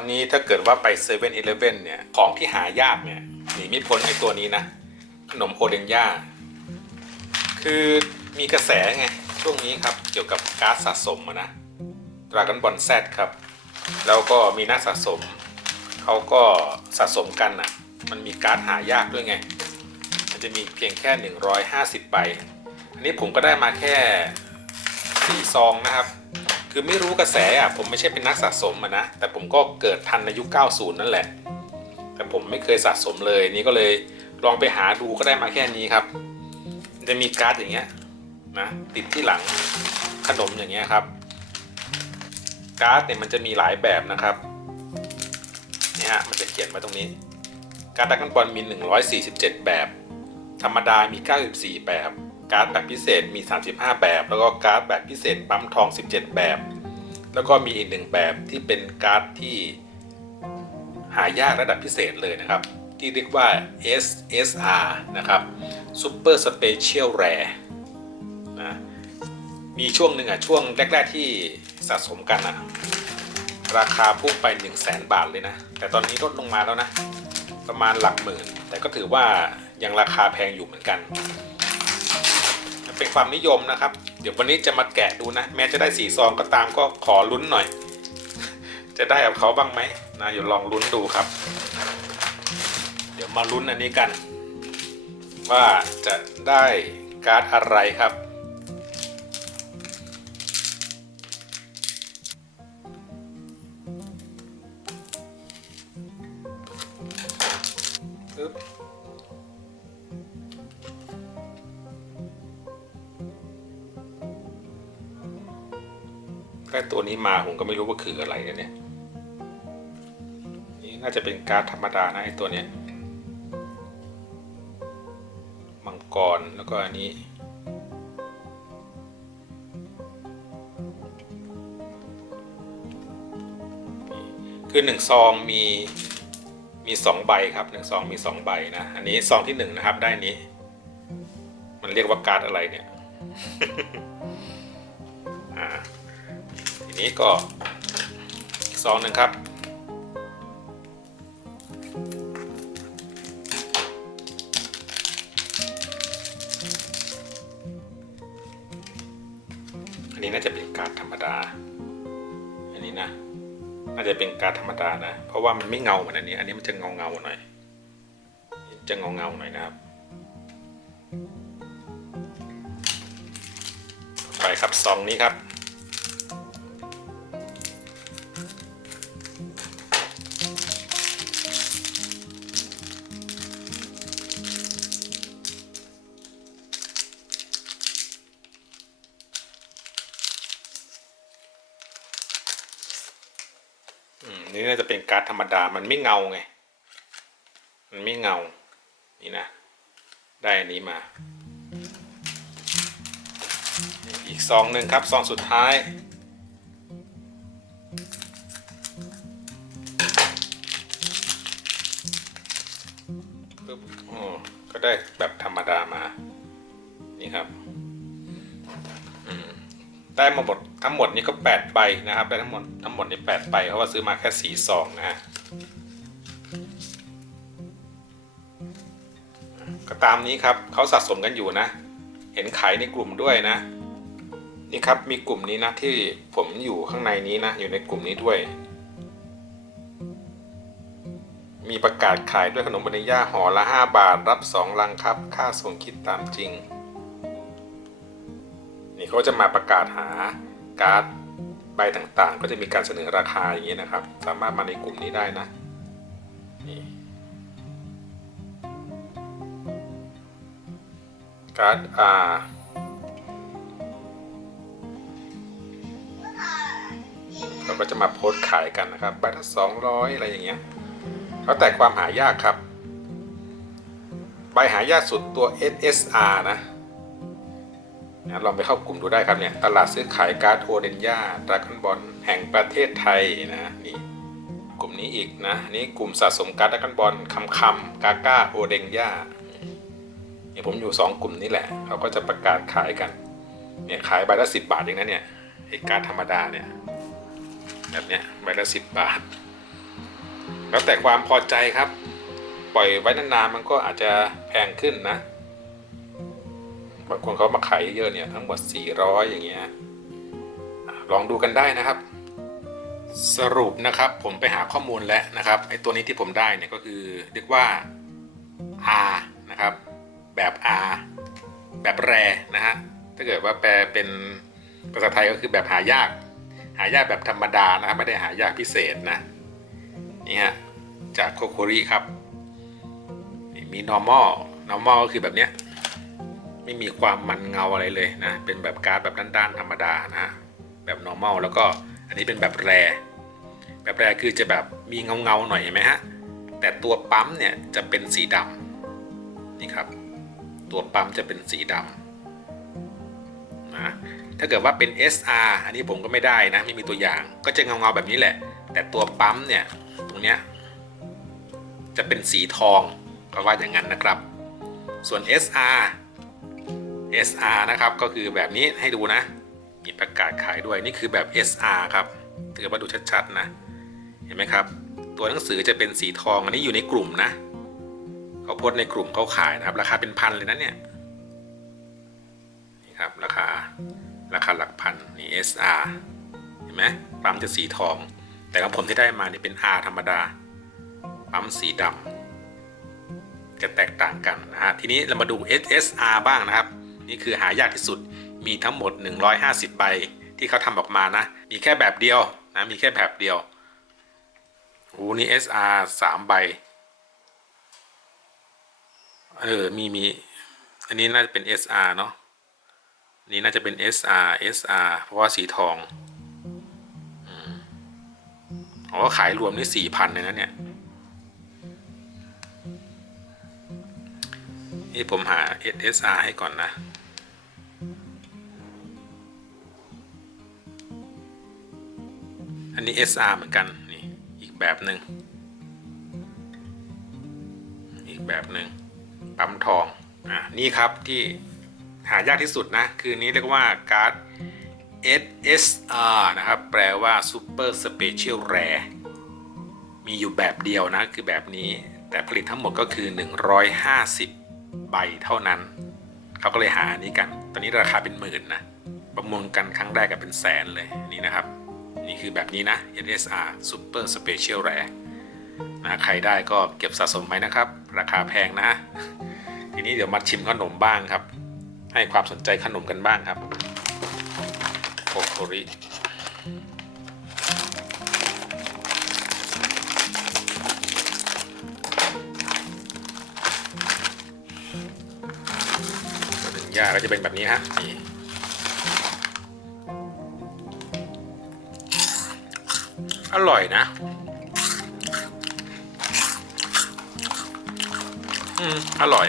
อนนี้ถ้าเกิดว่าไปเซเว่นอีเลฟเว่นเนี่ย ของที่หายากเนี่ยหนีไม่พ้นไอตัวนี้นะ ขนมโอเดนย่า คือมีกระแสไง ช่วงนี้ครับ เกี่ยวกับการ์ดสะสมนะดราก้อนบอลแซดครับ แล้วก็มีนักสะสม เขาก็สะสมกันอะ มันมีการ์ดหายากด้วยไง มันจะมีเพียงแค่ 150ใบ อันนี้ผมก็ได้มาแค่ 4 ซองนะครับ คือไม่รู้กระแสอะผมไม่ใช่เป็นนักสะสมอะนะ แต่ผมก็เกิดทันในยุค 90 นั่นแหละ แต่ผมไม่เคยสะสมเลยนี่ก็เลยลองไปหาดูก็ได้มาแค่นี้ครับ จะมีการ์ดอย่างเงี้ยนะติดที่หลังขนมอย่างเงี้ยครับ การ์ดเนี่ยมันจะมีหลายแบบนะครับนี่ฮะมันจะเขียนไว้ตรงนี้ การ์ดดักกันบอลมี 147 แบบ ธรรมดามี 94 แบบ การ์ดแบบพิเศษมี 35 แบบ แล้วก็การ์ดแบบพิเศษปั๊มทอง 17 แบบ แล้วก็มีอีกหนึ่งแบบที่เป็นการ์ดที่หายากระดับพิเศษเลยนะครับ ที่เรียกว่า SSR นะครับ Super Special Rare นะมีช่วงหนึ่งอะช่วงแรก ๆที่สะสมกันอะราคาพุ่งไป 1 0 0 0 0แบาทเลยนะ แต่ตอนนี้ลดลงมาแล้วนะ ประมาณหลักหมื่น แต่ก็ถือว่ายังราคาแพงอยู่เหมือนกัน เป็นความนิยมนะครับ เดี๋ยววันนี้จะมาแกะดูนะ แม้จะได้สีซองก็ตามก็ขอลุ้นหน่อย จะได้กับเขาบ้างไหมนะเดี๋ยวลองลุ้นดูครับ เดี๋ยวมาลุ้นอันนี้กัน ว่าจะได้การ์ดอะไรครับ ปึ๊บได้ตัวนี้มาผมก็ไม่รู้ว่าคืออะไรนะเนี่ย นี่น่าจะเป็นการ์ดธรรมดานะไอตัวเนี้ย มังกรแล้วก็อันนี้ คือหนึ่งซองมีมีสองใบครับหนึ่งซองมีสองใบนะ อันนี้ซองที่หนึ่งนะครับได้นี้ มันเรียกว่าการ์ดอะไรเนี่ย อ่า นี้ก็อีกซองหนึ่งครับ อันนี้น่าจะเป็นการธรรมดา อันนี้นะ น่าจะเป็นการธรรมดานะ เพราะว่ามันไม่เงาเหมือนอันนี้ อันนี้มันจะเงาเงาหน่อย จะเงาเงาหน่อยนะครับไปครับซองนี้ครับ นี่น่าจะเป็นการ์ดธรรมดา มันไม่เงาไง มันไม่เงา นี่นะ ได้อันนี้มา อีกซองหนึ่งครับ ซองสุดท้ายปึ๊บอ๋อก็ได้แบบธรรมดามา นี่ครับ ได้มาหมดทั้งหมดนี้ก็8ใบนะครับได้ทั้งหมดทั้งหมดนี้8ใบเพราะว่าซื้อมาแค่สีซองนะฮะก็ตามนี้ครับเขาสะสมกันอยู่นะ เห็นขายในกลุ่มด้วยนะ นี่ครับมีกลุ่มนี้นะที่ผมอยู่ข้างในนี้นะ อยู่ในกลุ่มนี้ด้วย มีประกาศขายด้วยขนมบานิย่าห่อละ 5 บาท รับ 2 ลังครับ ค่าส่งคิดตามจริง เขาจะมาประกาศหาการ์ดใบต่างๆ ก็จะมีการเสนอราคาอย่างนี้นะครับ สามารถมาในกลุ่มนี้ได้นะนี่การ์ดอ่าเราก็จะมาโพสต์ขายกันนะครับใบละสองร้อยอะไรอย่างเงี้ยแล้วแต่ความหายากครับ ใบหายากสุดตัว SSR นะ นะลองไปเข้ากลุ่มดูได้ครับเนี่ยตลาดซื้อขายการ์ดโอเดนยาดราก้อนบอลแห่งประเทศไทยนะนี่กลุ่มนี้อีกนะนี่กลุ่มสะสมการ์ดดราก้อนบอลคำคำกาก้าโอเดนยาเนี่ยผมอยู่ 2 กลุ่มนี้แหละเขาก็จะประกาศขายกันเนี่ยขายใบละสิบบาทเองนะเนี่ยไอ้การ์ดธรรมดาเนี่ยแบบเนี้ยใบละสิบบาท แล้วแต่ความพอใจครับ ปล่อยไว้นานๆมันก็อาจจะแพงขึ้นนะ บางคนเขามาขายเยอะเนี่ยทั้งหมด 400 อย่างเงี้ยลองดูกันได้นะครับ สรุปนะครับผมไปหาข้อมูลแล้วนะครับไอตัวนี้ที่ผมได้เนี่ยก็คือเรียกว่า R นะครับ แบบ R แบบแรนะฮะถ้าเกิดว่าแปลเป็นภาษาไทยก็คือแบบหายาก หายากแบบธรรมดานะครับไม่ได้หายากพิเศษนะนี่ฮะจากโคโคริครับมี normal normal ก็คือแบบเนี้ย ไม่มีความมันเงาอะไรเลยนะ เป็นแบบการ์ดแบบด้านๆธรรมดานะ แบบ normal แล้วก็อันนี้เป็นแบบแรแบบแรคือจะแบบมีเงาเงาๆหน่อยเห็นไหมฮะ แต่ตัวปั๊มเนี่ยจะเป็นสีดำนี่ครับ ตัวปั๊มจะเป็นสีดำนะถ้าเกิดว่าเป็น SR อันนี้ผมก็ไม่ได้นะไม่มีตัวอย่างก็จะเงาเงาๆแบบนี้แหละ แต่ตัวปั๊มเนี่ยตรงเนี้ยจะเป็นสีทองก็ว่าอย่างนั้นนะครับ ส่วน SR SR นะครับก็คือแบบนี้ให้ดูนะ มีประกาศขายด้วยนี่คือแบบ SR ครับถ้าเกิดว่าดูชัดๆนะ เห็นไหมครับ ตัวหนังสือจะเป็นสีทองอันนี้อยู่ในกลุ่มนะเขาโพสในกลุ่มเขาขายนะครับ ราคาเป็นพันเลยนะเนี่ยนี่ครับราคาราคาหลักพันนี่ SR เห็นไหมปั๊มจะสีทอง แต่ของผมที่ได้มาเนี่ยเป็น R ธรรมดาปั๊มสีดำจะแตกต่างกันนะฮะทีนี้เรามาดู SSR บ้างนะครับ นี่คือหายากที่สุด มีทั้งหมด 150 ใบที่เขาทำออกมานะ มีแค่แบบเดียวนะ มีแค่แบบเดียวโอ้นี่ SR 3ใบ เออ มีมี อันนี้น่าจะเป็น SR เนาะนนี้น่าจะเป็น SR SR เพราะว่าสีทองอ๋อขายรวมนี่สี่พันเลยนะเนี่ย นี่ผมหา SSR ให้ก่อนนะ อันนี้ SR เหมือนกันนี่อีกแบบหนึ่งอีกแบบหนึ่งปั๊มทองอ่านี่ครับที่หายากที่สุดนะ คือนี้เรียกว่าการ์ด SSR นะครับ แปลว่า Super Special Rare มีอยู่แบบเดียวนะ คือแบบนี้ แต่ผลิตทั้งหมดก็คือ 150 ใบเท่านั้น เขาก็เลยหาอันนี้กัน ตอนนี้ราคาเป็นหมื่นนะ ประมูลกันครั้งแรกกันเป็นแสนเลยนี่นะครับ นี่คือแบบนี้นะ SSR Super Special Rare นะใครได้ก็เก็บสะสมไว้นะครับ ราคาแพงนะ ทีนี้เดี๋ยวมาชิมขนมบ้างครับ ให้ความสนใจขนมกันบ้างครับโคโคริหนึ่งย่าก็จะเป็นแบบนี้ฮะนี่ ร่อยนะอืมอร่อย